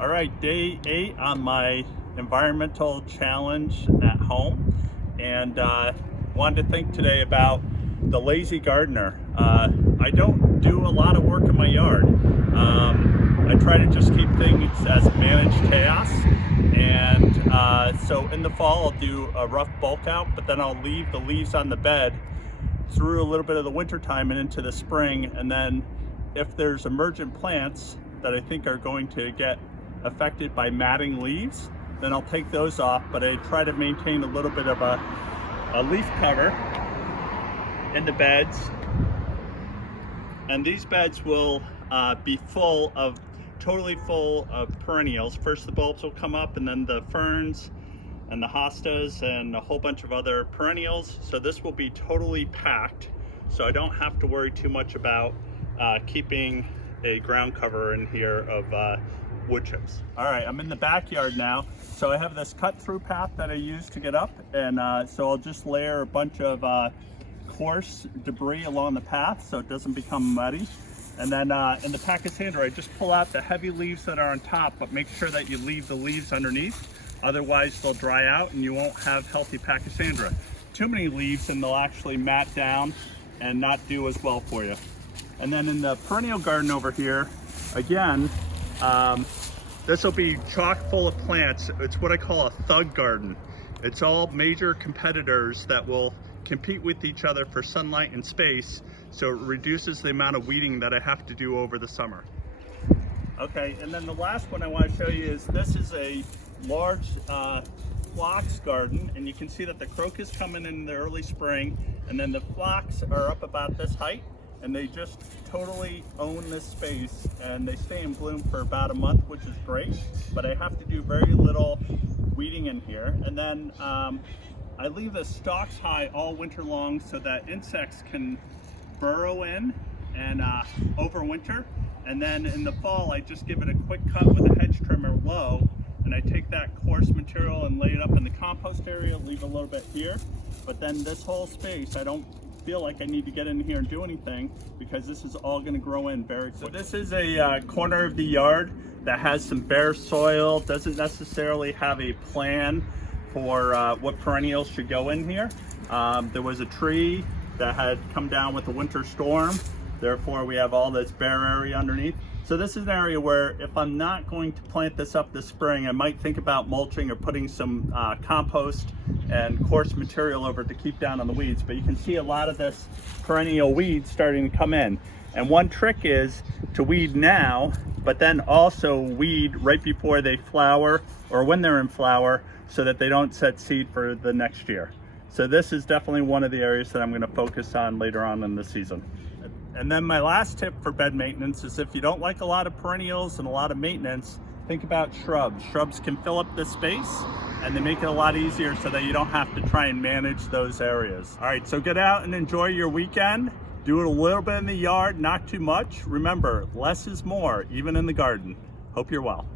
All right, day 8 on my environmental challenge at home, and wanted to think today about the lazy gardener. I don't do a lot of work in my yard. I try to just keep things as a managed chaos, and so in the fall I'll do a rough bulk out, but then I'll leave the leaves on the bed through a little bit of the winter time and into the spring, and then if there's emergent plants that I think are going to get affected by matting leaves, then I'll take those off, but I try to maintain a little bit of a leaf cover in the beds. And these beds will be totally full of perennials. First the bulbs will come up, and then the ferns and the hostas and a whole bunch of other perennials. So this will be totally packed, so I don't have to worry too much about keeping a ground cover in here of wood chips. All right, I'm in the backyard now. So I have this cut through path that I use to get up, and so I'll just layer a bunch of coarse debris along the path so it doesn't become muddy. And then in the pachysandra, I just pull out the heavy leaves that are on top, but make sure that you leave the leaves underneath. Otherwise they'll dry out and you won't have healthy pachysandra. Too many leaves and they'll actually mat down and not do as well for you. And then in the perennial garden over here, again, this will be chock full of plants. It's what I call a thug garden. It's all major competitors that will compete with each other for sunlight and space, so it reduces the amount of weeding that I have to do over the summer. Okay, and then the last one I want to show you is this is a large phlox garden, and you can see that the crocus coming in the early spring, and then the phlox are up about this height, and they just totally own this space, and they stay in bloom for about a month, which is great, but I have to do very little weeding in here. And then I leave the stalks high all winter long so that insects can burrow in and overwinter. And then in the fall I just give it a quick cut with a hedge trimmer low, and I take that coarse material and lay it up in the compost area, leave a little bit here, but then this whole space I don't feel like I need to get in here and do anything because this is all going to grow in very quickly. So this is a corner of the yard that has some bare soil, doesn't necessarily have a plan for what perennials should go in here. There was a tree that had come down with a winter storm, therefore we have all this bare area underneath. So this is an area where if I'm not going to plant this up this spring, I might think about mulching or putting some compost and coarse material over to keep down on the weeds. But you can see a lot of this perennial weeds starting to come in. And one trick is to weed now, but then also weed right before they flower or when they're in flower, so that they don't set seed for the next year. So this is definitely one of the areas that I'm going to focus on later on in the season. And then my last tip for bed maintenance is if you don't like a lot of perennials and a lot of maintenance, think about shrubs. Shrubs can fill up the space, and they make it a lot easier so that you don't have to try and manage those areas. All right, so get out and enjoy your weekend. Do it a little bit in the yard, not too much. Remember, less is more, even in the garden. Hope you're well.